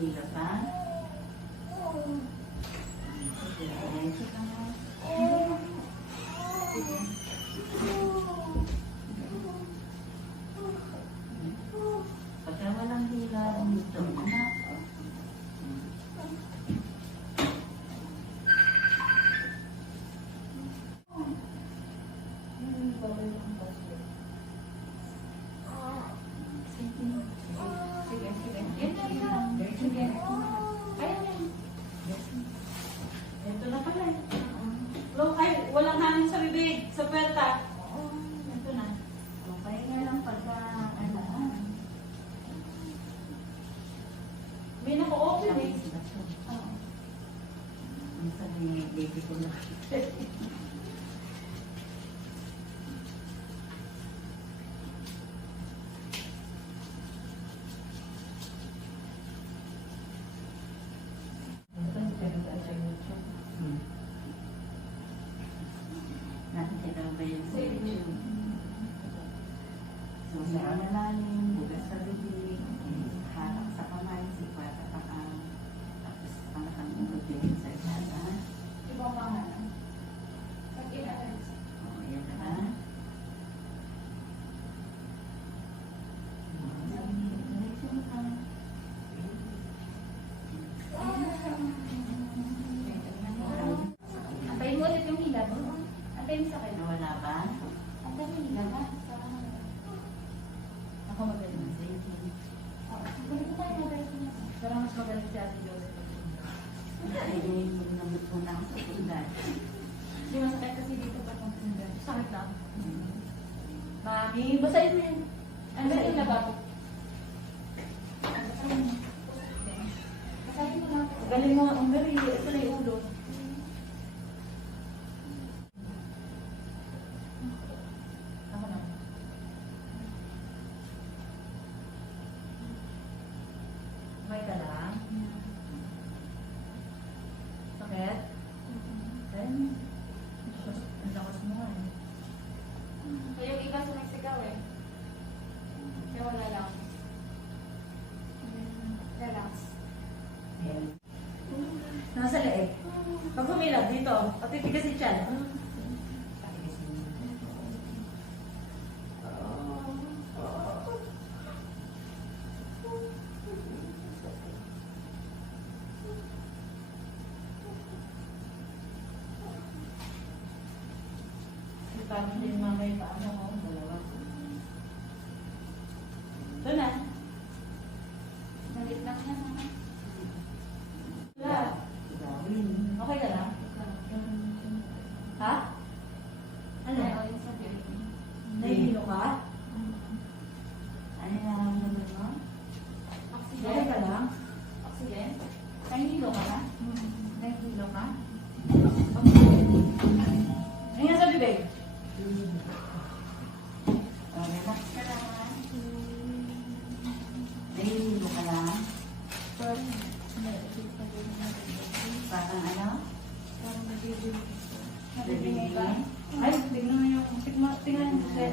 Nahihila pa? Sige, diretso ka na. Sige. Pagka walang hila, dito na. Ito na pala. Ay, walang hangin sa bibig, sa puwerta. Ito na. Okay nga lang pagka, ano. May nako-open eh. Minsan may baby ko na. Nakikita ba yun sa YouTube? So, sa malalim, bugas sa bibig, harap sa kamay, sipa sa paa, tapos ang ulo din sa dada. Ibang pangalan. Pag-ilan. O, yan na ba? Antayin mo ulit yung hila mo. Antayin mo sa akin. Nawala ba? Antayin mo yung hila ba? Ako magaling sa iyo. Balik ko tayo magaling na. Parang mas magaling si Ate Joseph. Ay, yung namit mo na ako sa tulad. Hindi masakit kasi dito pa kung sundan. Sakit lang. Mami, basahin mo yun. Ano ba yung lababo? Basahin mo. Basahin mo na. Galing mo, ang galing. Ito na yung ulo. Ako na. May ka lang. Sakit? Then, ang lakas mo eh. Kaya yung iba sumagsigaw eh. Kaya wala lang. Relax. Nasa leeg. Pag humilag dito, patitigas si Chan. Paano din mamay paano ko? Dalawa. Ito na. Nalit lang yan. Wala. Gawin. Okay ka lang? Ha? Ano? Ano yung sabihin? Nahihilo ka? Ano na ang naman mo? Okay Oxygen? ka lang? Oxygen? Nahihilo ka na? Nahihilo ka? Ano nga sa bibig? O, relax ka lang. Nahihilo ka lang. Parang ano? Nabibigay ka? Ay, tignan mo yung... Tingnan mo sa...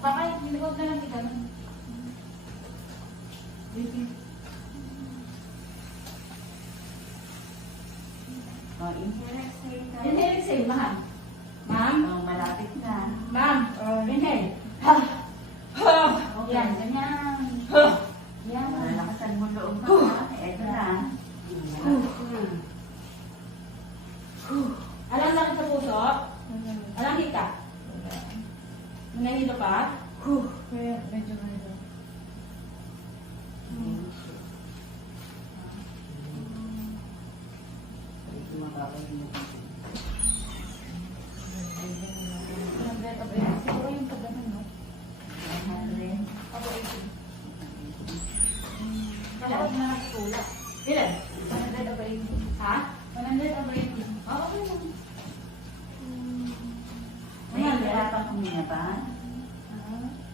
Baka huwag na lang kita. O, inhale, exhale ka. Inhale, exhale, ma'am. Ma'am? O, malapit na. Ma'am, inhale. Yan, ganyan. Yan. Malakasan mo loob ka. Eto na. Alam lang sa puso? Alam hika? Nahihilo ka? Kaya medyo medyo. Siguro yung pagdaman, no? Ako 18. Dapat na nakatula. Ilan? 100 over 80. Ha? 100 over 80. Oo, okay lang. Nahihirapan ka niya ba?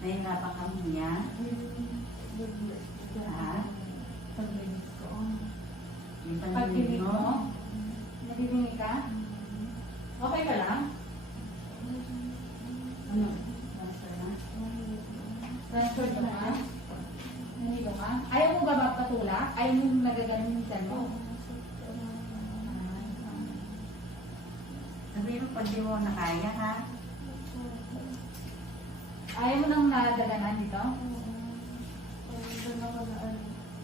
Nahihirapan ka niya? Ha? Paglinis ko. Yung Pagpilit pag-ibig mo? mo? Nabibingi ka? Okay ka lang? Ano? Nasa na? Transfer ka na? Nahilo ka? Ayaw mo ba magpatula? Ayaw Ayaw mo nagaganon yung tiyan mo. Sabihin mo pag di mo na kaya ha. Ayaw mo nang nadaganan dito?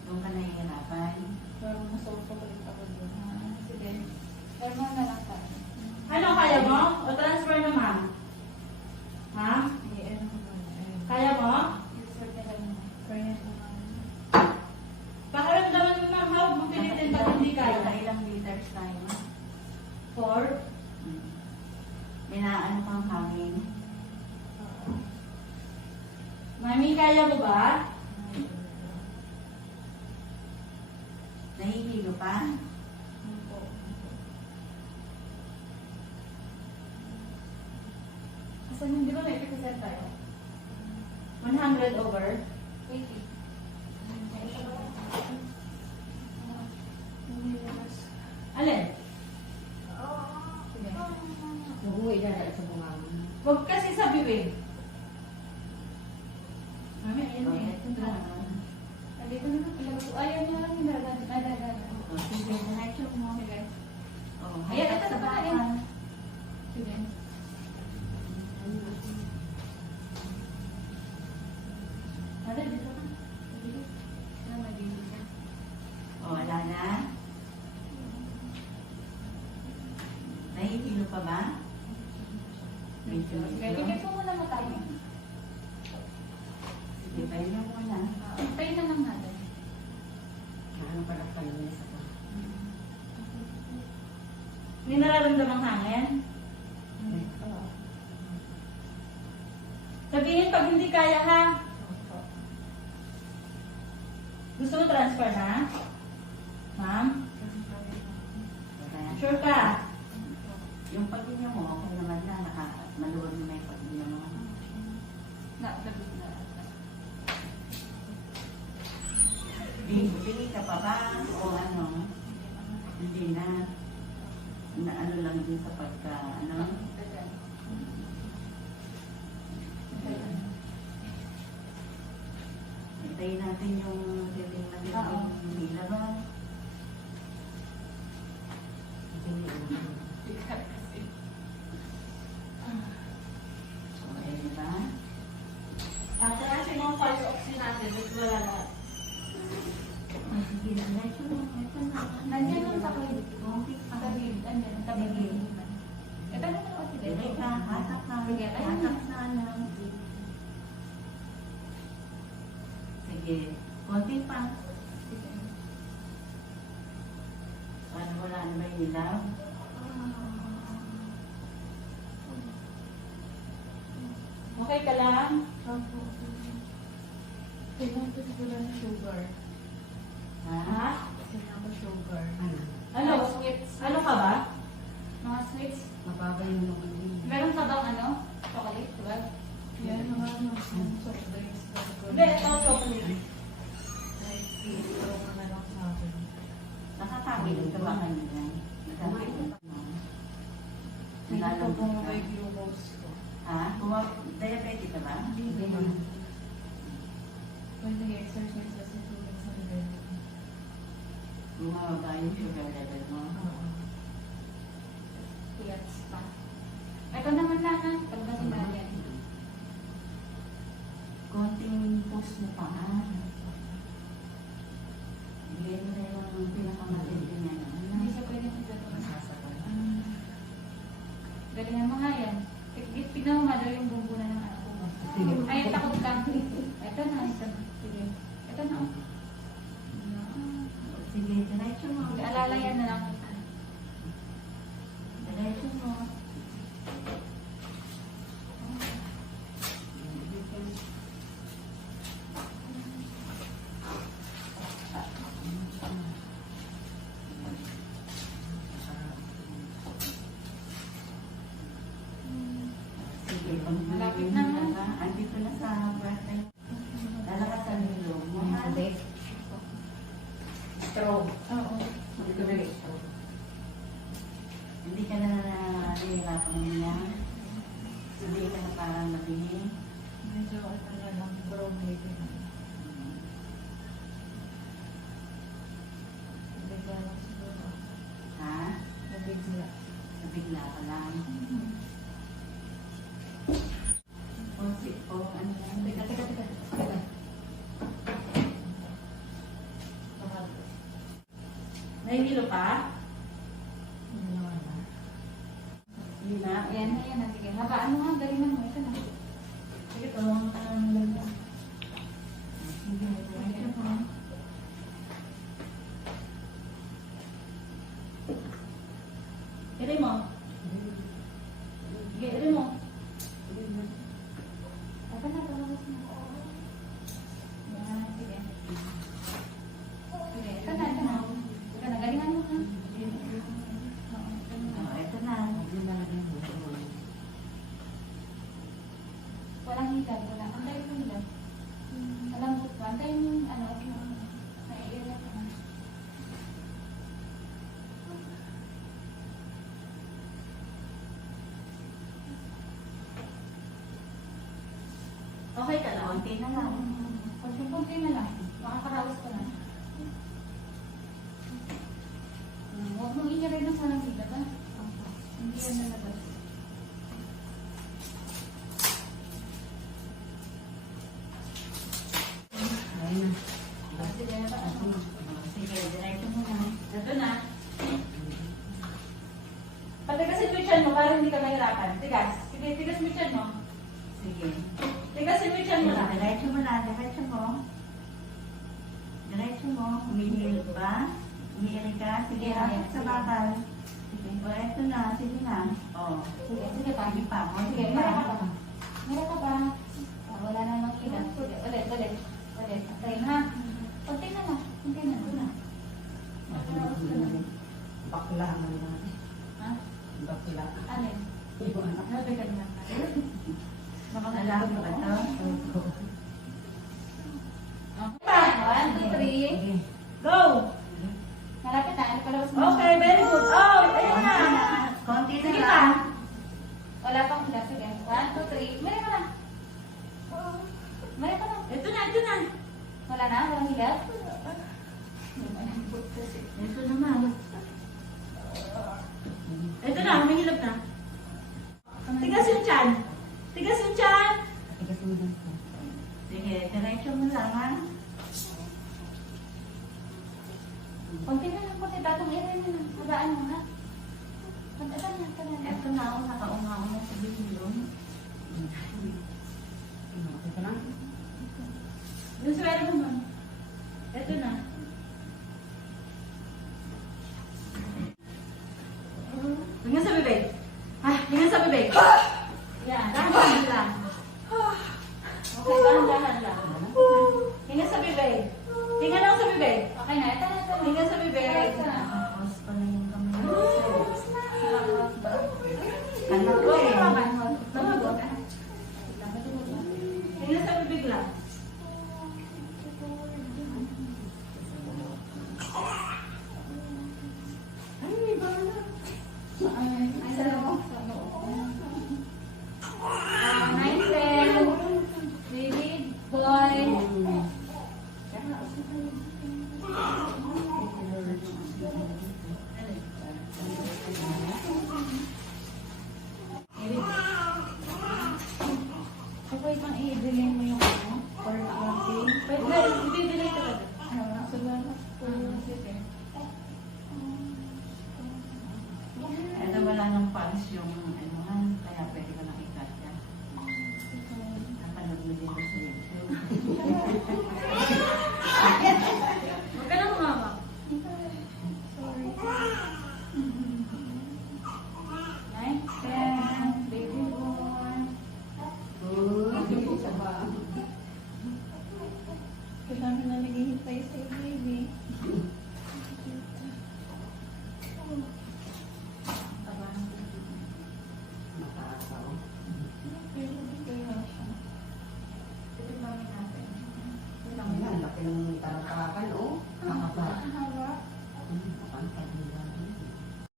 Doon ka nahihirapan. Sige. Ayaw mo na lang tayo. Ano, kaya mo? O transfer na, ma'am? Ha? Kaya mo? Pakiramdaman mo, ma'am, huwag mo pilitin pag hindi kaya. Ilang liters tayo? 4. May naano kang hangin. Mami, kaya mo ba? Nahihilo pa? Asan yun? Di ba may epicenter tayo? 100 over. 80. Alin? Sige. Uuwi na rin sa bunganga. Huwag kasi sa bibig. Mami, ayun Okay, eh. ito na. Dito na lang. Ilabas ko. Ayaw niya lang yung dadagan. O, sige, diretso mo. Sige. O, Ayan, hanggang ito sa na pala, baba. Sige. Alin, dito ka. O, wala na. Nahihilo pa ba? Medyo. Sige, tingnan mo muna mo tayo. Sige, pahinga mo na. Tayo na lang natin. Ano pala pahinga sa pa? May nararamdamang hangin? Sabihin pag hindi kaya ha. Gusto mo transfer na? Ma'am? Sure ka? Yung paghinga mo, okay naman na. Maluwag na yung paghinga mo. Labis na. Bingi ka pa ba? O ano? Hindi na. Na ano lang din sa pagka, ano? Hintayin natin yung titing na Oo. yung hila ba? Okay, diba? Kasi mga fire oxy natin, mas wala na. Sige na, medyo ito na. Nandiyan lang sa kulit. Okay pa. Tabig. Nandiyan. Tabig. Ito na lang ako. Sige ka, hatak na. Sige, ayun. Hatak na lang. Sige, konti pa. Paano wala na ba yung ilaw? Okay ka lang? Tingnan ko siguro ng sugar. Ha? Ha? Tingnan ko sugar. Ano? Sweets. Ano ka ba? Mga sweets. Mababa yung naman. Meron ka bang ano? Chocolate, diba? Yan, mga ano, soft drinks. Hindi, ito ang chocolate. Pero na lang sa akin. Nakakawin ka ba kanina? Nakakawin ka ba? Hindi ko bumaba yung glucose ko. Ha? Diabetic ka ba? Hindi naman. When nag-exercise kasi tulad sa level. Bumababa yung sugar level mo. Oo. Piyats pa. Ito naman lang ha. Pagdating na yan. Konting push mo pa. Bigay mo na yung pinakamatindi niya. Hindi siya pwedeng ito. Masasakal. Galingan mo nga yan. Tignan mo madali yung bumbunan ng anak ko. Ay, takot ka. Ito na. Ito na. Sige. Ito na. Sige, diretso mo. Alalayan na lang kita. Diretso mo. Sige, Malapit na nga. Andito na sa birthday. Lalakasan yung loob mo. Stroke. Oo. Hindi ko na stroke. Hindi ka na nahihirapan niya. Hindi ka na parang mabini. Medyo ano na lang, brown baby na. bigla ka lang. O ano yan? Teka. Nahihilo pa? Hindi na. Ayan na. Sige. Habaan mo nga. Galingan mo. Ito na. Sige, tulungan ka ng lagyan. Sige, diretso mo. Iri mo. Sige, iri mo. Ito na. Tumabas na. Ayan. Sige. Sige. Ito na. Ito na. Galingan mo ha. Ito na. Hindi na lagyan mo. Walang hidal. Wala. Antay mo hidal. Malambot pa. Antay mo yung ano. Naiiyak ka na. Okay ka na? Konti na lang. Kunti na lang. Makakaraos ko na. Huwag mong inyaray na sa hidal ha. Hindi yan nalabas. Ayun na. Sige na ba? Sige, diretso mo na. Ito na. Patigasin mo yung tiyan mo para hindi ka mahirapan. Tigas. Sige, tigas mo yung tiyan mo. Sige. Tigasin mo yung tiyan mo na. Diretso mo na. Diretso mo. Diretso mo. Humihilot ba? Umiiri ka? Sige, hapit sa bakal. Sige. O, eto na. Sige na. O. Sige pa. Sige pa. O, Sige, sige meron pa. ka pa. Meron ka pa. Wala namang hidal. Sige, ulit. Try ha. Kunti na lang. Kunti na. Ito na. Bakla naman. Ha? Bakla. Alin? Sabi ka naman. Baka Alam mo ba ito? Pa! 1, 2, 3. Sige. Go! Malapit na. Ano palabas mo? Okay, very good. Oh, ayun na. Konti na Sige lang. pa. Wala pang hila. Sige. 1, 2, 3. Meron ka na. Meron ka na. Ito na. Wala na? Walang hila? Ito naman. Ito na, humihilap na. Tigas yung tiyan. Tigas yung tiyan. Sige, diretso mo lang ha. Kunti na lang. Kunti. Tatong irin mo na. Habaan mo ha. Kunti na. Ito na ako, nakaunga-unga sa bilyon. Ito na. Yung swero mo. Ito na. Tingnan sa bibig. Tingnan sa bibig. Yan, dahan-dahan lang. Okay, dahan-dahan lang. Tingnan sa bibig. Tingnan lang sa bibig. Okay na. Ito na. Tingnan sa bibig. Nakakos pa na yung kamay. Tapos na. Anak ko Okay, eh. mama.